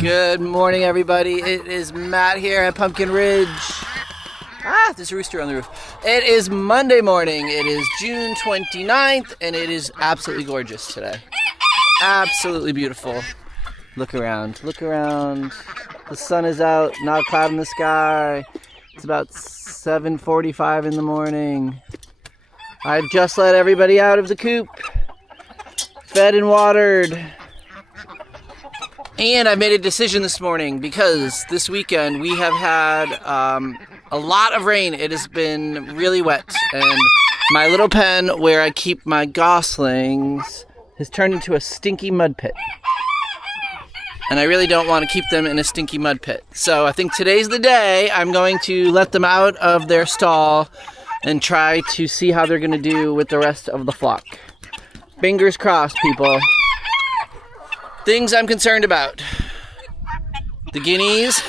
Good morning, everybody. It is Matt here at Pumpkin Ridge. There's a rooster on the roof. It is Monday morning. It is June 29th, and it is absolutely gorgeous today. Absolutely beautiful. Look around. Look around. The sun is out, not a cloud in the sky. It's about 7:45 in the morning. I've just let everybody out of the coop, fed and watered. And I made a decision this morning because this weekend we have had a lot of rain. It has been really wet, and my little pen where I keep my goslings has turned into a stinky mud pit. And I really don't want to keep them in a stinky mud pit. So I think today's the day I'm going to let them out of their stall and try to see how they're going to do with the rest of the flock. Fingers crossed, people. Things I'm concerned about. The guineas.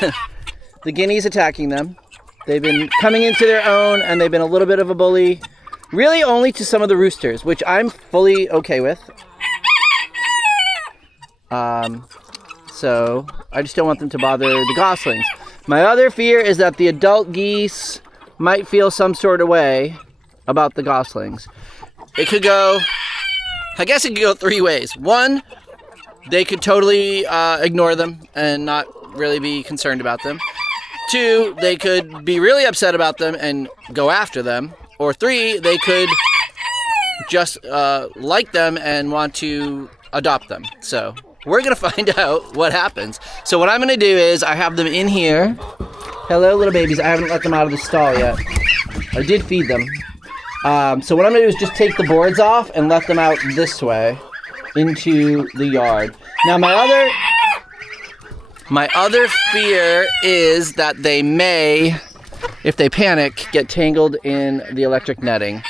The guineas attacking them. They've been coming into their own, and they've been a little bit of a bully. Really only to some of the roosters, which I'm fully okay with. So I just don't want them to bother the goslings. My other fear is that the adult geese might feel some sort of way about the goslings. I guess it could go three ways. One, they could totally ignore them and not really be concerned about them. Two, they could be really upset about them and go after them. Or three, they could just like them and want to adopt them. So we're going to find out what happens. So what I'm going to do is I have them in here. Hello, little babies. I haven't let them out of the stall yet. I did feed them. So what I'm going to do is just take the boards off and let them out this way into the yard. Now my other fear is that they may, if they panic, get tangled in the electric netting.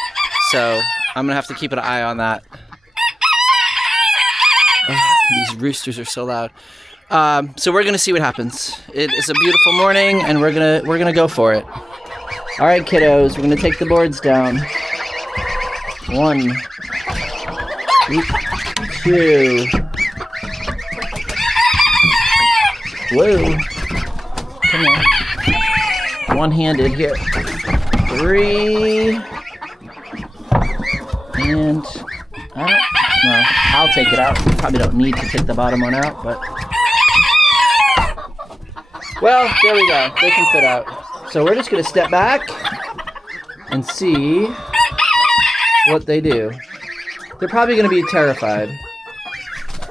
So I'm gonna have to keep an eye on that. These roosters are so loud. So we're gonna see what happens. It is a beautiful morning, and we're gonna go for it. All right, kiddos, we're gonna take the boards down. 1, 2. Whoa. Come on. One-handed here. 3. And I'll take it out. Probably don't need to take the bottom one out, but well, there we go. They can fit out. So we're just gonna step back and see what they do. They're probably gonna be terrified,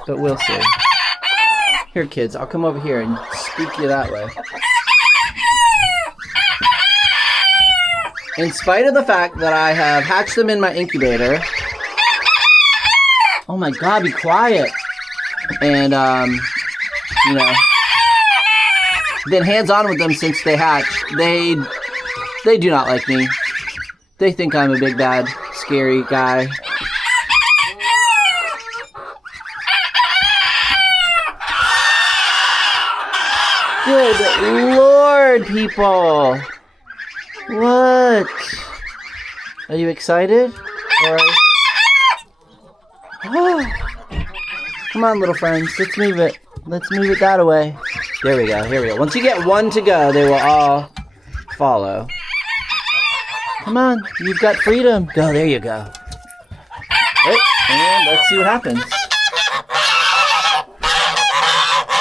but we'll see. Here, kids, I'll come over here and speak you that way. In spite of the fact that I have hatched them in my incubator. Oh my God, be quiet. And, been hands-on with them since they hatched. They do not like me. They think I'm a big, bad, scary guy. Good Lord, people. What? Are you excited? Or... Oh. Come on, little friends. Let's move it. Let's move it that way. There we go. Here we go. Once you get one to go, they will all follow. Come on. You've got freedom. Go. There you go. Right, and let's see what happens.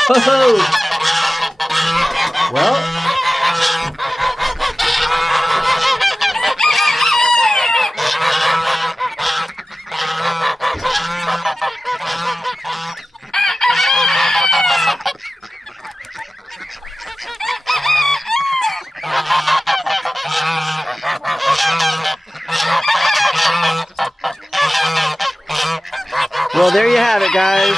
Ho-ho! Well, there you have it, guys.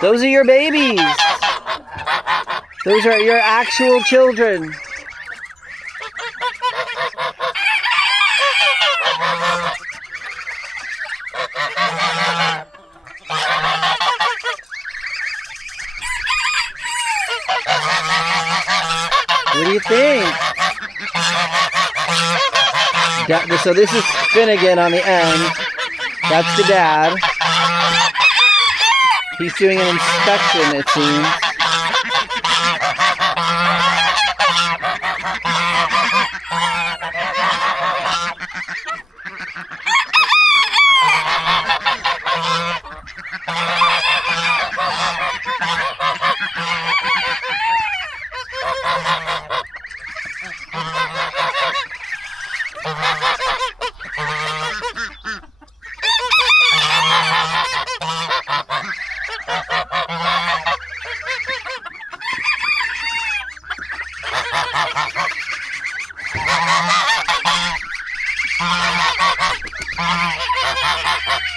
Those are your babies. Those are your actual children. do you think? So this is Finnegan on the end. That's the dad. He's doing an inspection, it seems.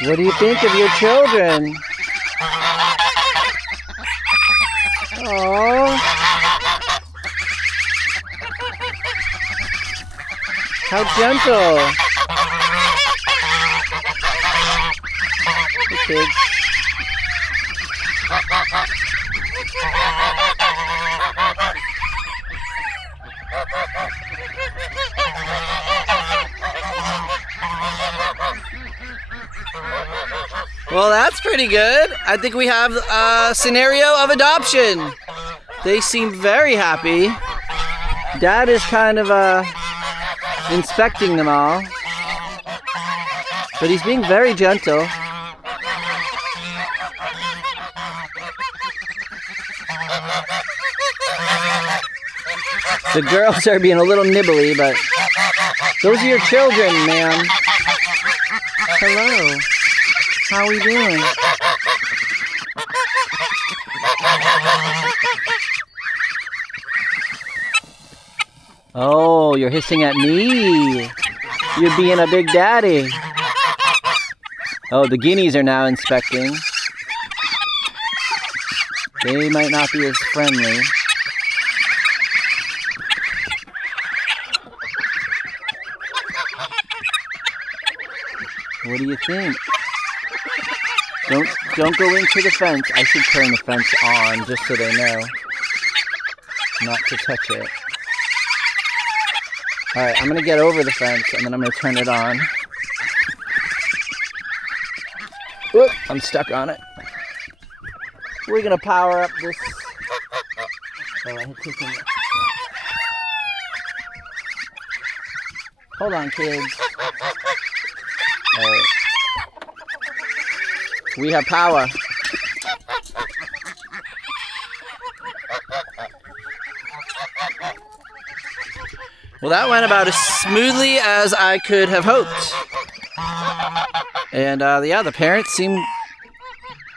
What do you think of your children? Oh, how gentle. The kids. Well, that's pretty good. I think we have a scenario of adoption. They seem very happy. Dad is kind of inspecting them all, but he's being very gentle. The girls are being a little nibbly, but those are your children, ma'am. Hello. How are we doing? Oh, you're hissing at me. You're being a big daddy. Oh, the guineas are now inspecting. They might not be as friendly. What do you think? Don't go into the fence. I should turn the fence on just so they know not to touch it. Alright, I'm going to get over the fence and then I'm going to turn it on. Whoop, I'm stuck on it. We're going to power up this. Oh, I had taken it. Hold on, kids. Alright. We have power. Well, that went about as smoothly as I could have hoped. And yeah, the parents seem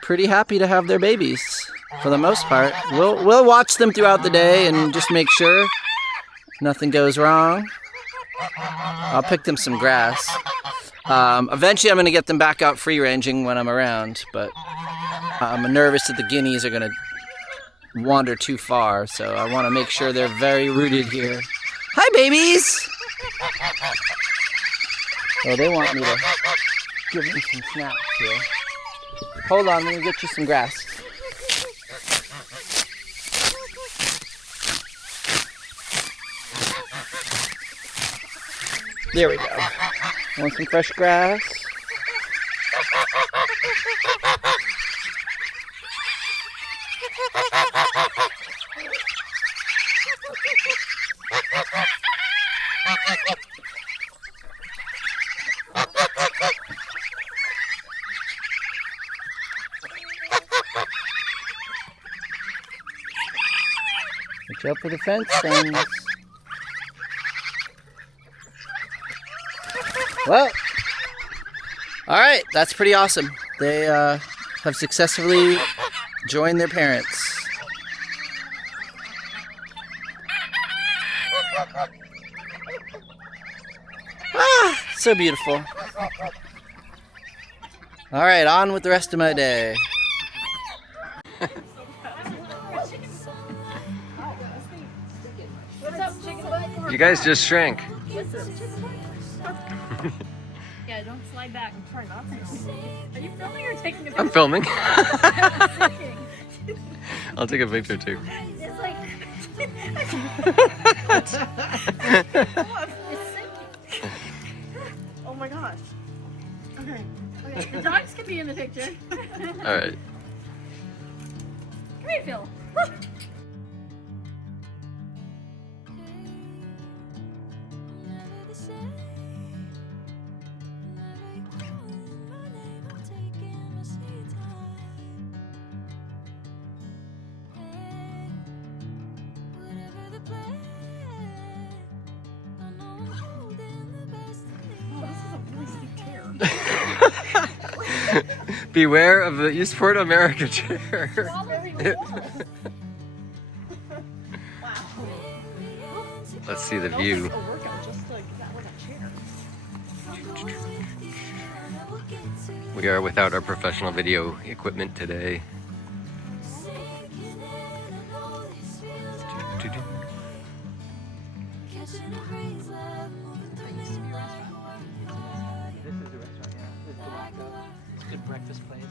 pretty happy to have their babies for the most part. We'll watch them throughout the day and just make sure nothing goes wrong. I'll pick them some grass. Eventually I'm going to get them back out free ranging when I'm around, but I'm nervous that the guineas are going to wander too far, so I want to make sure they're very rooted here. Hi, babies! Oh, they want me to give them some snacks here. Hold on, let me get you some grass. There we go. Want some fresh grass? Watch out for the fence things. Well, all right, that's pretty awesome. They have successfully joined their parents. Ah, so beautiful. All right, on with the rest of my day. You guys just shrank. Yeah, don't slide back. I'm trying not to. Are you filming or taking a picture? I'm filming. I was thinking. I'll take a picture too. It's like... It's sinking. Oh my gosh. Okay. Okay. The dogs can be in the picture. All right. Come here, Phil. Beware of the Eastport America chair. Let's see the view. We are without our professional video equipment today. Good breakfast place.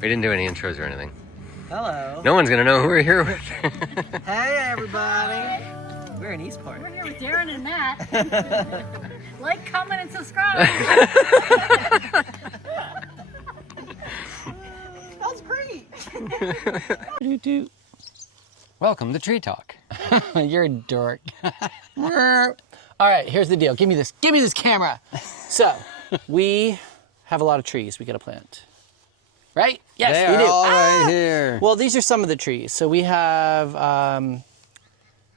We didn't do any intros or anything. Hello. No one's gonna know who we're here with. Hey everybody. We're in Eastport. We're here with Darren and Matt. Like, comment, and subscribe. That was great. Welcome to Tree Talk. You're a dork. All right, here's the deal. Give me this. Give me this camera. So, we have a lot of trees we gotta plant. Right? Yes, They we are do. all right here. Well, these are some of the trees. So we have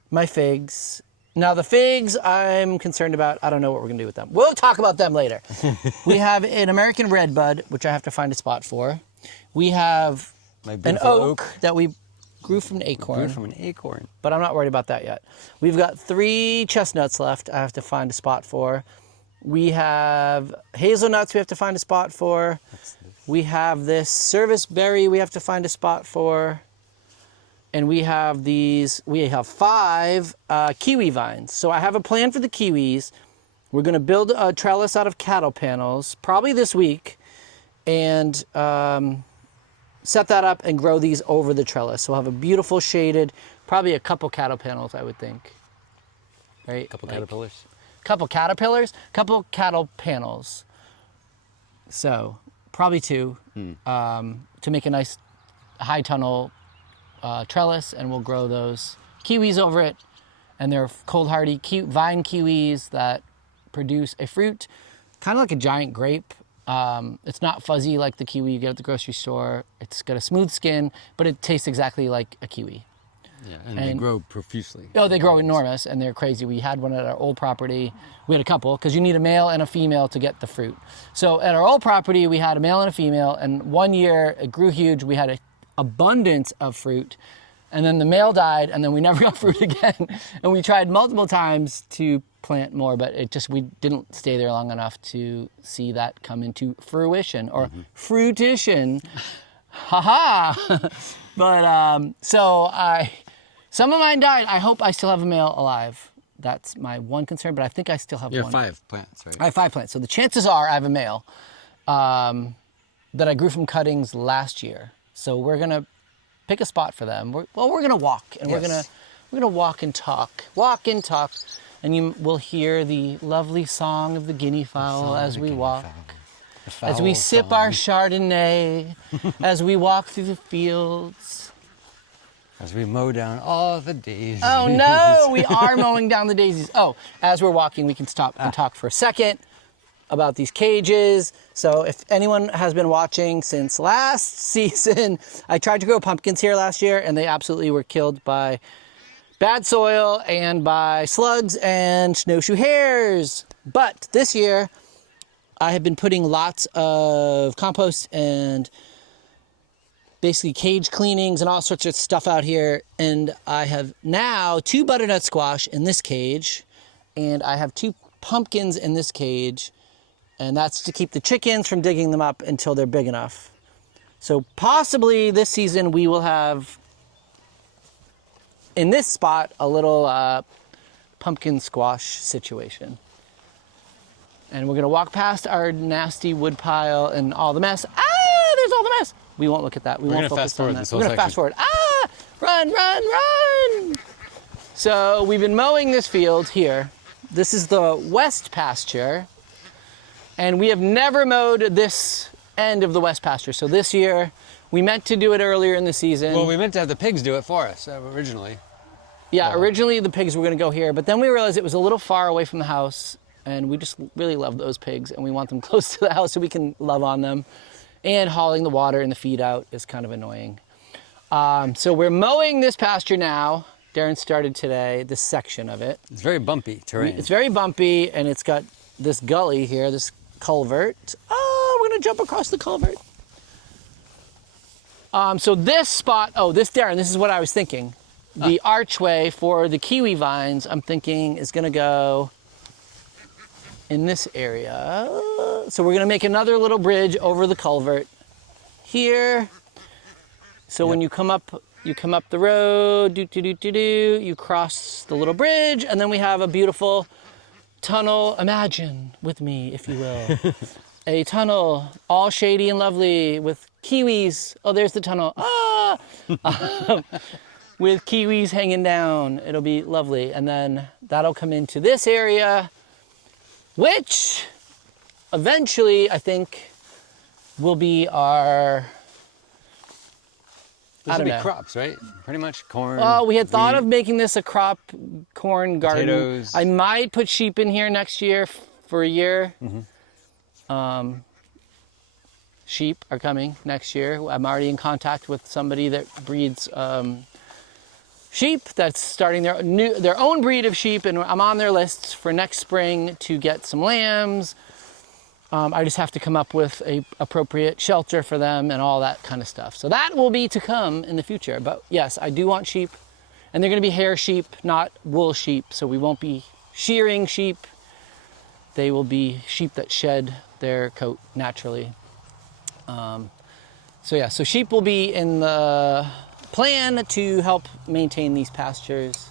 my figs. Now the figs, I'm concerned about. I don't know what we're gonna do with them. We'll talk about them later. We have an American redbud, which I have to find a spot for. We have My an beautiful oak that we grew from an acorn. Grew from an acorn. But I'm not worried about that yet. We've got 3 chestnuts left I have to find a spot for. We have hazelnuts we have to find a spot for. We have this service berry we have to find a spot for. And we have these, we have 5 kiwi vines. So I have a plan for the kiwis. We're gonna build a trellis out of cattle panels, probably this week, and set that up and grow these over the trellis. So we'll have a beautiful shaded, probably a couple cattle panels, I would think. Right? Couple caterpillars. Couple caterpillars, couple cattle panels. So probably 2 to make a nice high tunnel trellis, and we'll grow those kiwis over it. And they're cold hardy vine kiwis that produce a fruit, kind of like a giant grape. It's not fuzzy like the kiwi you get at the grocery store. It's got a smooth skin, but it tastes exactly like a kiwi. Yeah, and they grow profusely. Oh, they grow enormous, and they're crazy. We had one at our old property. We had a couple, because you need a male and a female to get the fruit. So at our old property, we had a male and a female, and one year it grew huge. We had an abundance of fruit, and then the male died, and then we never got fruit again. And we tried multiple times to plant more, but we didn't stay there long enough to see that come into fruition, or fruition. Haha! But, some of mine died. I hope I still have a male alive. That's my one concern, but I think I still have one. You have 5 plants, right? I have 5 plants. So the chances are I have a male that I grew from cuttings last year. So we're gonna pick a spot for them. We're gonna walk, and we're gonna walk and talk, and you will hear the lovely song of the guinea fowl as we walk, as we sip our Chardonnay, as we walk through the fields. As we mow down all the daisies. Oh no, we are mowing down the daisies. Oh, as we're walking, we can stop and talk for a second about these cages. So if anyone has been watching since last season, I tried to grow pumpkins here last year, and they absolutely were killed by bad soil and by slugs and snowshoe hares. But this year, I have been putting lots of compost and basically cage cleanings and all sorts of stuff out here, and I have now 2 butternut squash in this cage, and I have 2 pumpkins in this cage, and that's to keep the chickens from digging them up until they're big enough. So possibly this season we will have in this spot a little pumpkin squash situation. And we're gonna walk past our nasty wood pile and all the mess. There's all the us. We won't look at that. We We're won't gonna focus fast forward on that. this We're whole gonna fast section. forward. Ah! Run, run, run! So we've been mowing this field here. This is the west pasture, and we have never mowed this end of the west pasture. So this year, we meant to do it earlier in the season. Well, we meant to have the pigs do it for us originally. Yeah, originally the pigs were gonna go here, but then we realized it was a little far away from the house, and we just really love those pigs, and we want them close to the house so we can love on them. And hauling the water and the feed out is kind of annoying. So we're mowing this pasture now. Darren started today, this section of it. It's very bumpy terrain. It's very bumpy, and it's got this gully here, this culvert. Oh, we're gonna jump across the culvert. So this spot, Darren, this is what I was thinking. The archway for the kiwi vines, I'm thinking, is gonna go in this area. So we're gonna make another little bridge over the culvert here. So when you come up the road, you cross the little bridge, and then we have a beautiful tunnel. Imagine with me, if you will, a tunnel all shady and lovely with kiwis. Oh, there's the tunnel. Ah! With kiwis hanging down. It'll be lovely. And then that'll come into this area, which eventually I think will be our, This would be crops, right? Pretty much corn. Oh, we had thought wheat, of making this a crop corn garden. potatoes. I might put sheep in here next year for a year. Sheep are coming next year. I'm already in contact with somebody that breeds sheep that's starting their own breed of sheep, and I'm on their lists for next spring to get some lambs. I just have to come up with a appropriate shelter for them and all that kind of stuff. So that will be to come in the future. But yes, I do want sheep, and they're going to be hair sheep, not wool sheep. So we won't be shearing sheep. They will be sheep that shed their coat naturally. So sheep will be in the plan to help maintain these pastures.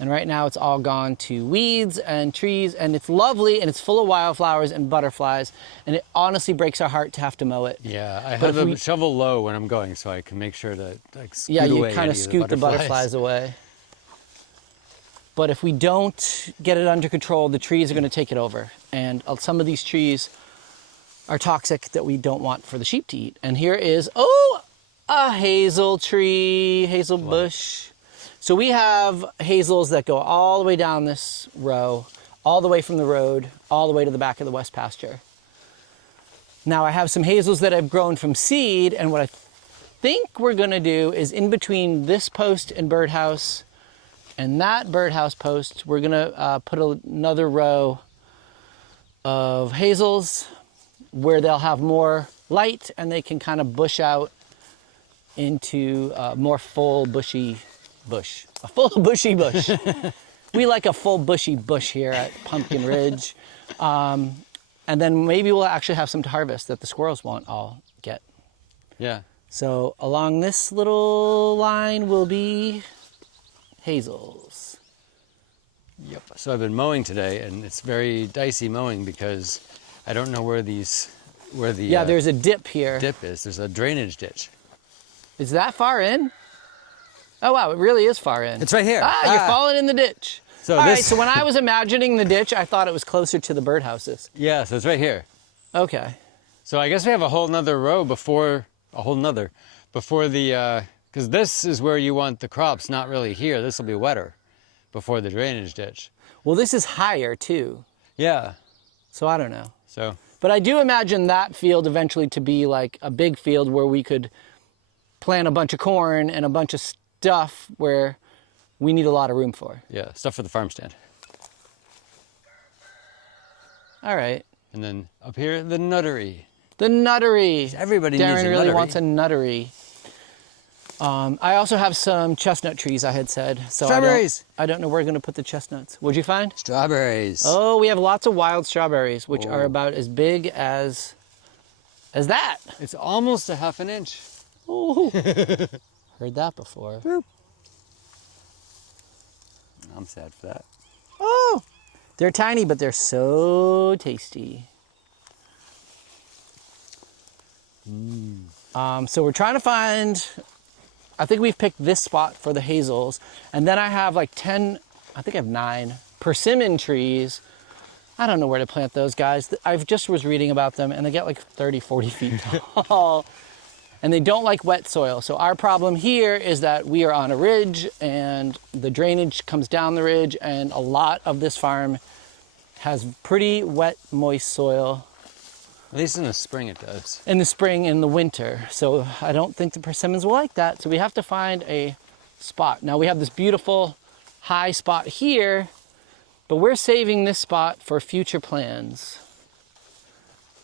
And right now it's all gone to weeds and trees, and it's lovely, and it's full of wildflowers and butterflies, and it honestly breaks our heart to have to mow it. Yeah, I have the shovel low when I'm going, so I can make sure to scoot Yeah, away you kind of any scoot the butterflies away. But if we don't get it under control, the trees are going to take it over. And some of these trees are toxic that we don't want for the sheep to eat. And here is, a hazel tree, hazel bush. So we have hazels that go all the way down this row, all the way from the road, all the way to the back of the west pasture. Now I have some hazels that I've grown from seed, and what I think we're gonna do is in between this post and birdhouse and that birdhouse post, we're gonna put another row of hazels where they'll have more light and they can kind of bush out into more full bushy bush. A full bushy bush. We like a full bushy bush here at Pumpkin Ridge. And then maybe we'll actually have some to harvest that the squirrels won't all get. Yeah. So along this little line will be hazels. Yep. So I've been mowing today, and it's very dicey mowing because I don't know where the There's a dip here. dip is. There's a drainage ditch. Is that far in? Oh wow, it really is far in. It's right here. You're falling in the ditch. So All right, so when I was imagining the ditch, I thought it was closer to the birdhouses. Yeah, so it's right here. Okay. So I guess we have a whole nother row before the, because this is where you want the crops, not really here. This will be wetter before the drainage ditch. Well, this is higher too. Yeah. So I don't know. So. But I do imagine that field eventually to be like a big field where we could plant a bunch of corn and a bunch of stuff where we need a lot of room for. Yeah, stuff for the farm stand. All right. And then up here, the nuttery. The nuttery. Everybody needs a Darren really nuttery. wants a nuttery. I also have some chestnut trees, I had said. So Strawberries. I don't know where we're going to put the chestnuts. What'd you find? Strawberries. Oh, we have lots of wild strawberries, which are about as big as that. It's almost a half an inch. Ooh. Heard that before. Boop. I'm sad for that. Oh, they're tiny, but they're so tasty. So we're trying to find, I think we've picked this spot for the hazels. And then I have like 10, I think I have 9 persimmon trees. I don't know where to plant those guys. I just was reading about them and they get like 30, 40 feet tall. And they don't like wet soil. So our problem here is that we are on a ridge and the drainage comes down the ridge, and a lot of this farm has pretty wet, moist soil. At least in the spring it does. In the spring and the winter. So I don't think the persimmons will like that. So we have to find a spot. Now we have this beautiful high spot here, but we're saving this spot for future plans.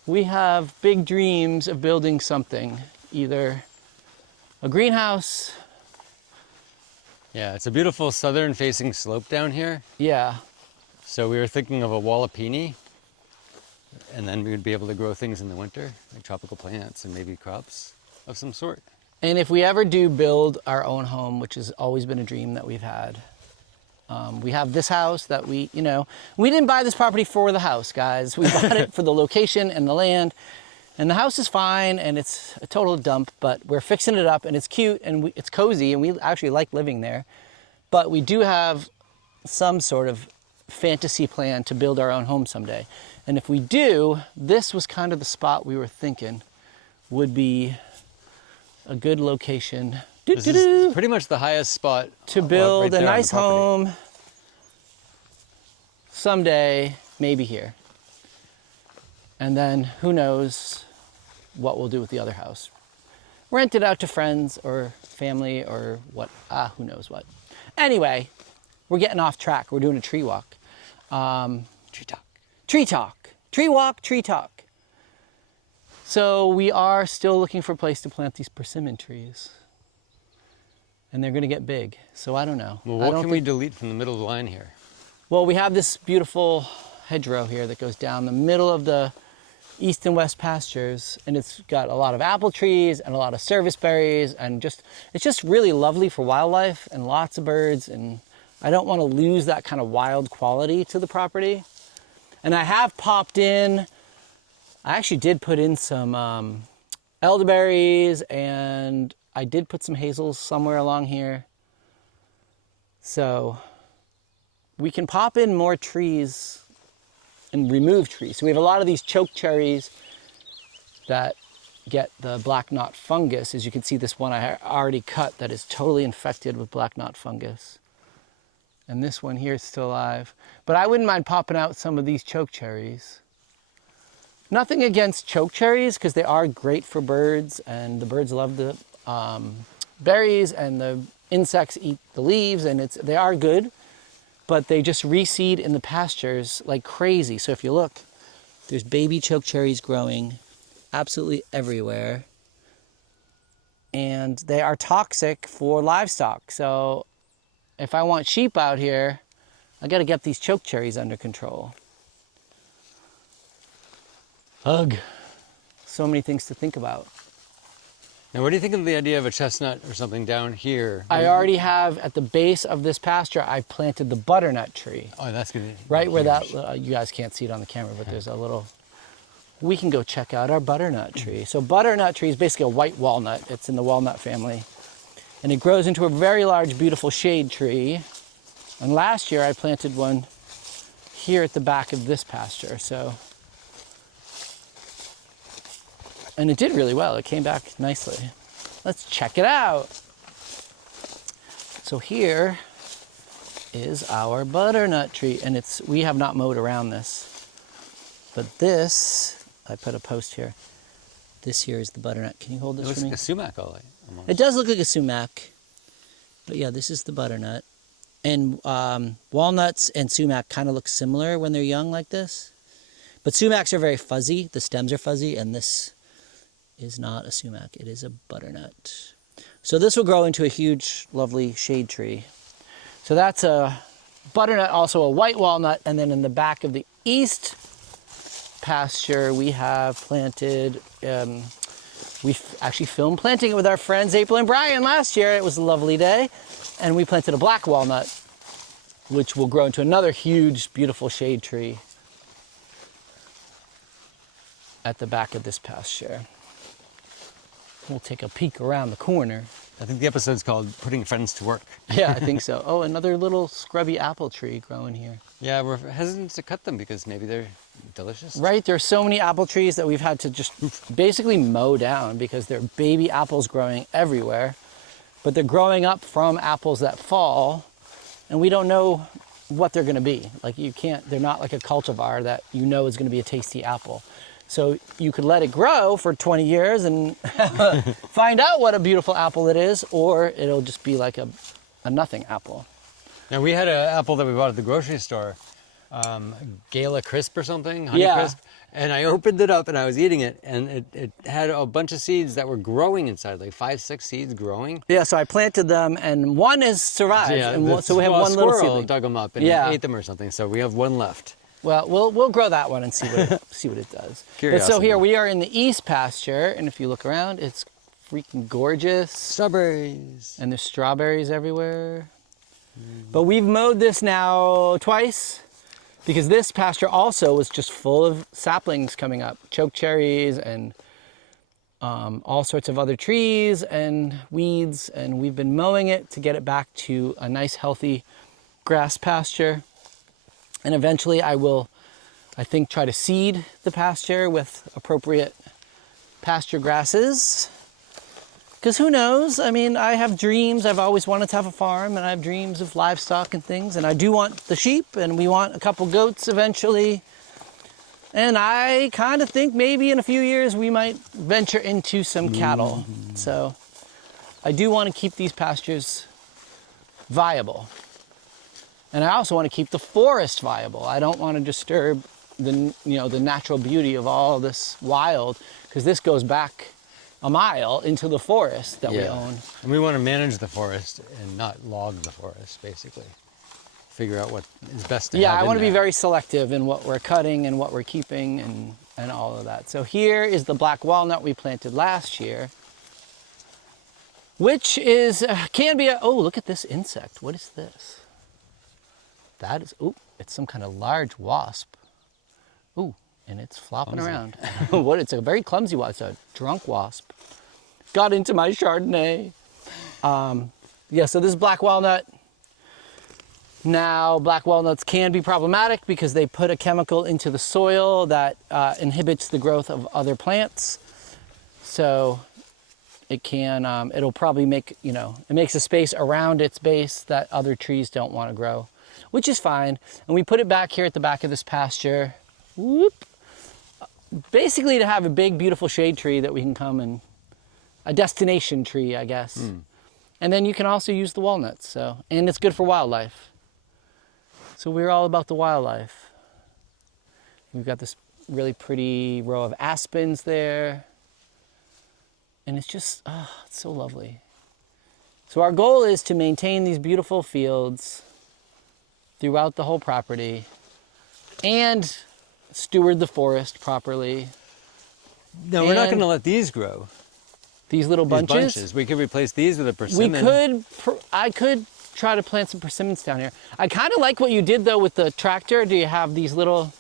We have big dreams of building something. Either a greenhouse. Yeah, it's a beautiful southern facing slope down here. Yeah. So we were thinking of a wallapini, and then we would be able to grow things in the winter, like tropical plants and maybe crops of some sort. And if we ever do build our own home, which has always been a dream that we've had, we have this house that we didn't buy this property for the house, guys. We bought it for the location and the land. And the house is fine, and it's a total dump, but we're fixing it up, and it's cute, and it's cozy, and we actually like living there. But we do have some sort of fantasy plan to build our own home someday. And if we do, this was kind of the spot we were thinking would be a good location. This is pretty much the highest spot to build right a there on nice the property. home someday, maybe here. And then who knows what we'll do with the other house. Rent it out to friends or family or what, who knows what. Anyway, we're getting off track. We're doing a tree walk. Tree talk. Tree talk. Tree walk, tree talk. So we are still looking for a place to plant these persimmon trees. And they're gonna get big, so I don't know. Well, what can we delete from the middle of the line here? Well, we have this beautiful hedgerow here that goes down the middle of the east and west pastures, and it's got a lot of apple trees and a lot of service berries, and it's just really lovely for wildlife and lots of birds, and I don't want to lose that kind of wild quality to the property. And I have popped in, I actually did put in some elderberries, and I did put some hazels somewhere along here. So we can pop in more trees and remove trees. So we have a lot of these choke cherries that get the black knot fungus. As you can see, this one I already cut that is totally infected with black knot fungus. And this one here is still alive. But I wouldn't mind popping out some of these choke cherries. Nothing against choke cherries, because they are great for birds, and the birds love the berries, and the insects eat the leaves, and they are good. But they just reseed in the pastures like crazy. So if you look, there's baby choke cherries growing absolutely everywhere. And they are toxic for livestock. So if I want sheep out here, I gotta get these choke cherries under control. Ugh. So many things to think about. Now, what do you think of the idea of a chestnut or something down here? I already have, at the base of this pasture, I've planted the butternut tree. Oh, that's gonna be right where huge. that, you guys can't see it on the camera, but there's a little, we can go check out our butternut tree. So butternut tree is basically a white walnut. It's in the walnut family. And it grows into a very large, beautiful shade tree. And last year I planted one here at the back of this pasture. And it did really well. It came back nicely. Let's check it out. So here is our butternut tree, and we have not mowed around this. But this, I put a post here. This here is the butternut. Can you hold this It looks for me? like a sumac all right, almost. It does look like a sumac. But yeah, this is the butternut. And walnuts and sumac kind of look similar when they're young like this. But sumacs are very fuzzy. The stems are fuzzy, and this is not a sumac. It is a butternut. So this will grow into a huge, lovely shade tree. So that's a butternut, also a white walnut. And then in the back of the east pasture, we have planted, we actually filmed planting it with our friends April and Brian last year. It was a lovely day. And we planted a black walnut, which will grow into another huge, beautiful shade tree at the back of this pasture. We'll take a peek around the corner. I think the episode's called Putting Friends to Work. Yeah, I think so. Oh, another little scrubby apple tree growing here. Yeah, we're hesitant to cut them because maybe they're delicious. Right, there's so many apple trees that we've had to just basically mow down because there are baby apples growing everywhere. But they're growing up from apples that fall, and we don't know what they're gonna be. Like they're not like a cultivar that you know is gonna be a tasty apple. So you could let it grow for 20 years and find out what a beautiful apple it is, or it'll just be like a nothing apple. Now we had an apple that we bought at the grocery store, Gala Crisp or something, Honey Crisp. And I opened it up and I was eating it, and it had a bunch of seeds that were growing inside, like 5, 6 seeds growing. Yeah, so I planted them, and one has survived. So, yeah, and so we have one little squirrel seedling. dug them up and ate them or something. So we have one left. Well, we'll grow that one and see what it does. But so here we are in the east pasture, and if you look around, it's freaking gorgeous. Strawberries. And there's strawberries everywhere. But we've mowed this now twice, because this pasture also was just full of saplings coming up, choke cherries and all sorts of other trees and weeds, and we've been mowing it to get it back to a nice healthy grass pasture. And eventually I will, I think, try to seed the pasture with appropriate pasture grasses. Because who knows? I mean, I have dreams. I've always wanted to have a farm, and I have dreams of livestock and things. And I do want the sheep, and we want a couple goats eventually. And I kind of think maybe in a few years we might venture into some cattle. So I do want to keep these pastures viable. And I also want to keep the forest viable. I don't want to disturb the natural beauty of all this wild, because this goes back a mile into the forest that we own. And we want to manage the forest and not log the forest, basically. Figure out what is best to have Yeah, I want to in be there. very selective in what we're cutting and what we're keeping and all of that. So here is the black walnut we planted last year, which is, can be oh, look at this insect. What is this? That is, oh, it's some kind of large wasp. Ooh, and it's flopping around. What? It's a very clumsy wasp. It's a drunk wasp. Got into my Chardonnay. Yeah, so this is black walnut. Now, black walnuts can be problematic because they put a chemical into the soil that inhibits the growth of other plants. So it can, it'll probably make, it makes a space around its base that other trees don't want to grow, which is fine. And we put it back here at the back of this pasture. Whoop. Basically to have a big, beautiful shade tree that we can come and, a destination tree, I guess. And then you can also use the walnuts, so, and it's good for wildlife. So we're all about the wildlife. We've got this really pretty row of aspens there. And it's just, it's so lovely. So our goal is to maintain these beautiful fields throughout the whole property and steward the forest properly. No, we're not going to let these grow. These little bunches? We could replace these with a persimmon. I could try to plant some persimmons down here. I kind of like what you did though with the tractor. Do you have these little,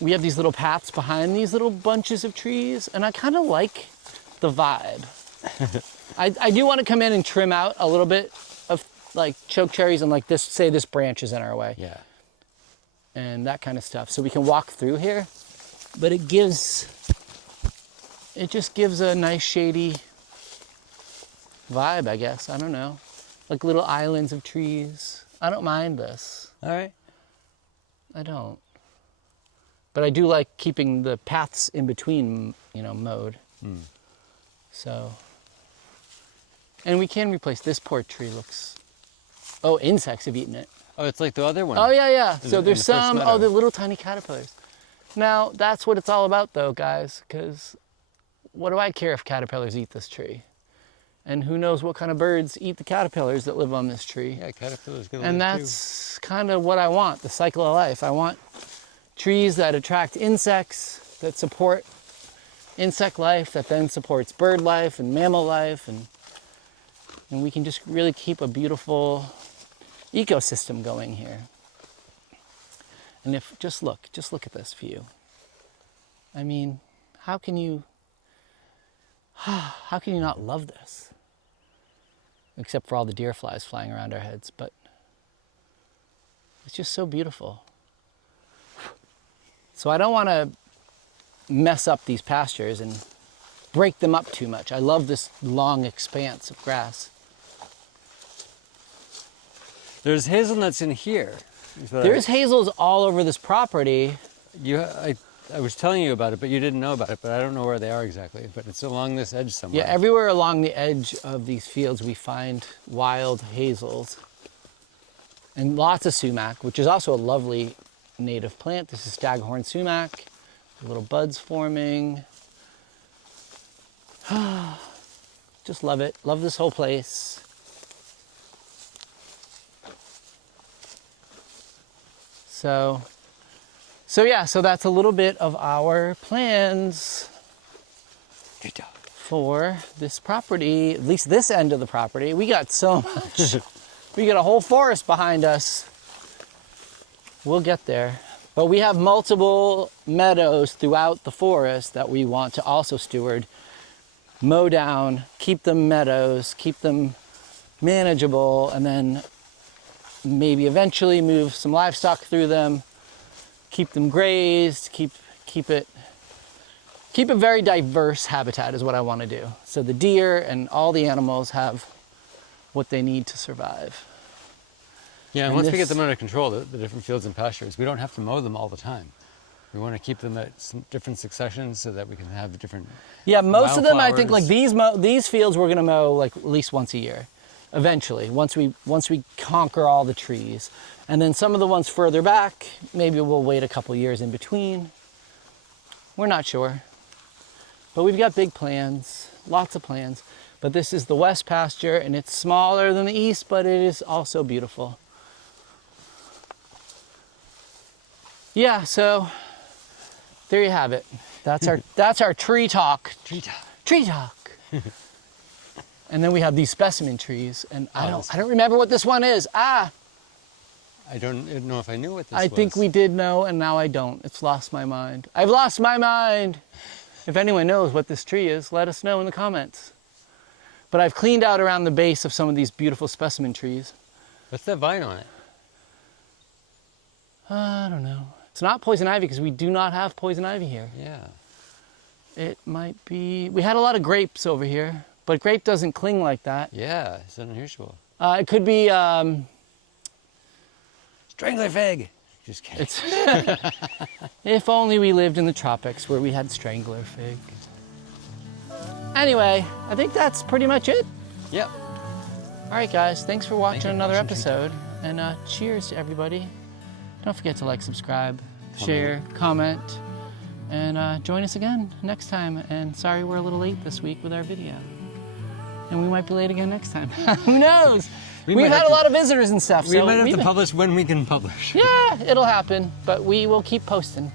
we have these little paths behind these little bunches of trees, and I kind of like the vibe. I do want to come in and trim out a little bit of like choke cherries and like this, say this branch is in our way. Yeah. And that kind of stuff. So we can walk through here, but it just gives a nice shady vibe, I guess. I don't know. Like little islands of trees. I don't mind this. All right. I don't. But I do like keeping the paths in between, mowed. So, and we can replace this poor tree. Oh, insects have eaten it. Oh, it's like the other one. Oh, yeah. So in there's the first some, meadow. the little tiny caterpillars. Now, that's what it's all about though, guys, because what do I care if caterpillars eat this tree? And who knows what kind of birds eat the caterpillars that live on this tree. Yeah, caterpillars gonna And live that's kind of what I want, the cycle of life. I want trees that attract insects, that support insect life, that then supports bird life and mammal life, and we can just really keep a beautiful ecosystem going here. And if just look at this view. I mean, how can you How can you not love this? Except for all the deer flies flying around our heads, but it's just so beautiful. So I don't want to mess up these pastures and break them up too much. I love this long expanse of grass. There's hazelnuts in here. There's hazels all over this property. I was telling you about it, but you didn't know about it, but I don't know where they are exactly, but it's along this edge somewhere. Yeah, everywhere along the edge of these fields we find wild hazels. And lots of sumac, which is also a lovely native plant. This is staghorn sumac. Little buds forming. Just love it. Love this whole place. So that's a little bit of our plans for this property, at least this end of the property. We got so much. We got a whole forest behind us. We'll get there. But we have multiple meadows throughout the forest that we want to also steward, mow down, keep them meadows, keep them manageable, and then maybe eventually move some livestock through them, keep them grazed, keep it very diverse habitat is what I want to do. So the deer and all the animals have what they need to survive. Yeah, and once we get them under control, the different fields and pastures, we don't have to mow them all the time. We want to keep them at some different successions so that we can have the different. Yeah, most of them, I think, like these fields, we're going to mow like at least once a year. Eventually, once we conquer all the trees. And then some of the ones further back, maybe we'll wait a couple years in between. We're not sure. But we've got big plans, lots of plans. But this is the west pasture, and it's smaller than the east, but it is also beautiful. Yeah, so there you have it. That's our tree talk. Tree talk. And then we have these specimen trees, and I don't remember what this one is. I don't know if I knew what this was. I think we did know, and now I don't. It's lost my mind. I've lost my mind. If anyone knows what this tree is, let us know in the comments. But I've cleaned out around the base of some of these beautiful specimen trees. What's that vine on it? I don't know. It's not poison ivy because we do not have poison ivy here. Yeah. It might be. We had a lot of grapes over here, but grape doesn't cling like that. Yeah, it's unusual. It could be strangler fig. Just kidding. If only we lived in the tropics where we had strangler fig. Anyway, I think that's pretty much it. Yep. All right, guys. Thanks for watching another episode, and cheers to everybody. Don't forget to like, subscribe, share, comment, and join us again next time. And sorry we're a little late this week with our video. And we might be late again next time. Who knows? We've had a lot of visitors and stuff. We might have to publish when we can publish. Yeah, it'll happen, but we will keep posting.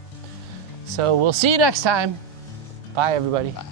So we'll see you next time. Bye, everybody. Bye.